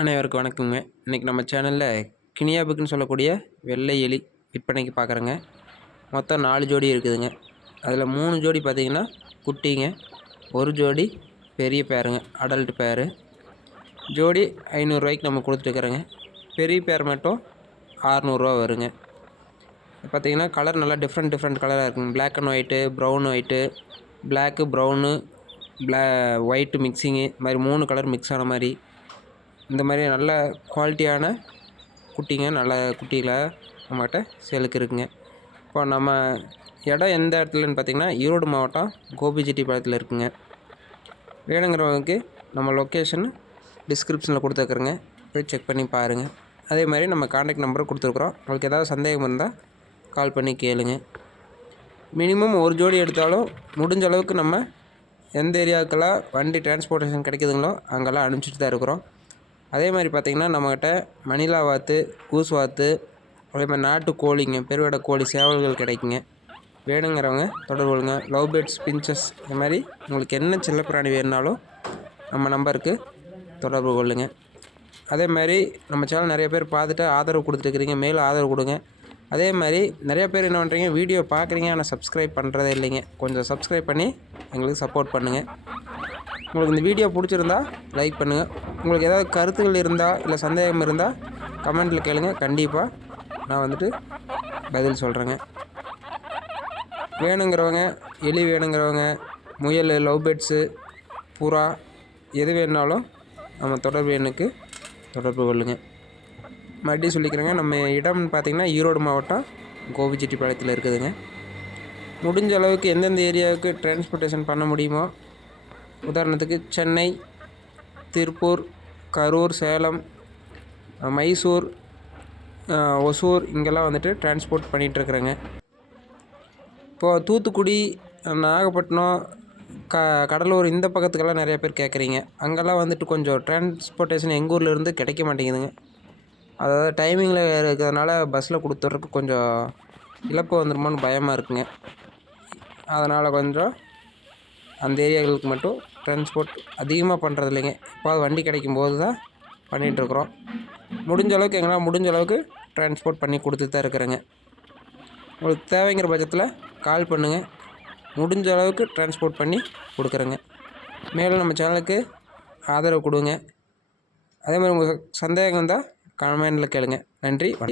அனைவருக்கும் வணக்கங்க. இன்றைக்கி நம்ம சேனலில் கினியாபுக்குன்னு சொல்லக்கூடிய வெள்ளை எலி விற்பனைக்கு பார்க்குறேங்க மொத்தம் நாலு ஜோடி இருக்குதுங்க. அதில் மூணு ஜோடி பார்த்தீங்கன்னா குட்டிங்க. ஒரு ஜோடி பெரிய பேருங்க. அடல்ட் பேர் ஜோடி ஐநூறுரூவாய்க்கு நம்ம கொடுத்துட்டுருக்குறோங்க பெரிய பேர் மட்டும் ஆறுநூறுவா வருங்க. பார்த்தீங்கன்னா கலர் நல்லா டிஃப்ரெண்ட் டிஃப்ரெண்ட் கலராக இருக்குங்க. Black and white brown white black brown black white mixing இது மாதிரி மூணு கலர் மிக்ஸ் ஆன மாதிரி இந்த மாதிரி நல்ல குவாலிட்டியான குட்டிங்க நல்ல குட்டிகளை நம்மகிட்ட சேலுக்கு இருக்குங்க. இப்போ நம்ம இடம் எந்த இடத்துலன்னு பார்த்தீங்கன்னா ஈரோடு மாவட்டம் கோபிஜெட்டி பாளையத்தில் இருக்குங்க. வேணுங்கிறவங்களுக்கு நம்ம லொக்கேஷன் டிஸ்கிரிப்ஷனில் கொடுத்துருக்குறேங்க. போய் செக் பண்ணி பாருங்கள் அதே மாதிரி நம்ம காண்டாக்ட் நம்பரும் கொடுத்துருக்குறோம். உங்களுக்கு ஏதாவது சந்தேகம் இருந்தால் கால் பண்ணி கேளுங்க. மினிமம் ஒரு ஜோடி எடுத்தாலும் முடிஞ்ச அளவுக்கு நம்ம எந்த ஏரியாவுக்கெல்லாம் வண்டி டிரான்ஸ்போர்ட்டேஷன் கிடைக்குதுங்களோ அங்கெல்லாம் அனுப்பிச்சிட்டு தான் இருக்கிறோம். அதே மாதிரி பார்த்திங்கன்னா நம்மக்கிட்ட மணிலா வாத்து கூஸ் வாத்து அதே மாதிரி நாட்டு கோழிங்க பெருவிட கோழி சேவல்கள் கிடைக்குங்க. வேணுங்கிறவங்க தொடர்பு கொள்ளுங்க. லவ் பேர்ட்ஸ் பிஞ்சஸ் இந்த மாதிரி உங்களுக்கு என்ன செல்லப்பிராணி வேணுனாலும் நம்ம நம்பருக்கு தொடர்பு கொள்ளுங்க. அதே மாதிரி நம்ம சேனல் நிறைய பேர் பார்த்துட்டு ஆதரவு கொடுத்துருக்குறீங்க மேலும் ஆதரவு கொடுங்க. அதே மாதிரி நிறைய பேர் என்ன பண்ணுறீங்க வீடியோ பார்க்குறீங்க ஆனால் சப்ஸ்கிரைப் பண்ணுறதே இல்லைங்க. கொஞ்சம் சப்ஸ்கிரைப் பண்ணி எங்களுக்கு சப்போர்ட் பண்ணுங்கள் உங்களுக்கு இந்த வீடியோ பிடிச்சிருந்தா லைக் பண்ணுங்கள் உங்களுக்கு ஏதாவது கருத்துகள் இருந்தால் இல்லை சந்தேகம் இருந்தால் கமெண்ட்டில் கேளுங்க. கண்டிப்பாக நான் வந்துட்டு பதில் சொல்கிறேங்க வேணுங்கிறவங்க எலி வேணுங்கிறவங்க முயல் லவ் பேர்ட்ஸு புறா எது வேணுனாலும் நம்ம தொடர்பு எண்ணுக்கு தொடர்பு கொள்ளுங்கள் மறுபடியும் சொல்லிக்கிறேங்க நம்ம இடம்னு பார்த்திங்கன்னா ஈரோடு மாவட்டம் கோபிச்செட்டிப்பாளையத்தில் இருக்குதுங்க. முடிஞ்ச அளவுக்கு எந்தெந்த ஏரியாவுக்கு டிரான்ஸ்போர்ட்டேஷன் பண்ண முடியுமோ உதாரணத்துக்கு சென்னை திருப்பூர் கரூர் சேலம் மைசூர் ஒசூர் இங்கெல்லாம் வந்துட்டு டிரான்ஸ்போர்ட் பண்ணிகிட்ருக்குறேங்க இப்போது தூத்துக்குடி நாகப்பட்டினம் க கடலூர் இந்த பக்கத்துக்கெல்லாம் நிறைய பேர் கேட்குறீங்க. அங்கெல்லாம் வந்துட்டு கொஞ்சம் டிரான்ஸ்போர்ட்டேஷன் எங்கள் ஊர்லேருந்து கிடைக்க மாட்டேங்குதுங்க. அதாவது டைமிங்கில் இருக்கிறதுனால பஸ்ஸில் கொடுத்துட்றதுக்கு கொஞ்சம் இழப்பு வந்துடுமான்னு பயமாக இருக்குங்க. அதனால் கொஞ்சம் அந்த ஏரியாக்களுக்கு மட்டும் டிரான்ஸ்போர்ட் அதிகமாக பண்ணுறது இல்லைங்க. இப்போ வண்டி கிடைக்கும் போது தான் பண்ணிகிட்ருக்குறோம் முடிஞ்ச அளவுக்கு எங்களால் முடிஞ்ச அளவுக்கு டிரான்ஸ்போர்ட் பண்ணி கொடுத்துட்டு தான் இருக்கிறேங்க. உங்களுக்கு தேவைங்கிற பட்சத்தில் கால் பண்ணுங்கள் முடிஞ்ச அளவுக்கு டிரான்ஸ்போர்ட் பண்ணி கொடுக்குறேங்க. மேலும் நம்ம சேனலுக்கு ஆதரவு கொடுங்க. அதே மாதிரி உங்களுக்கு சந்தேகம் இருந்தால் கமெண்டில் கேளுங்க. நன்றி வணக்கம்.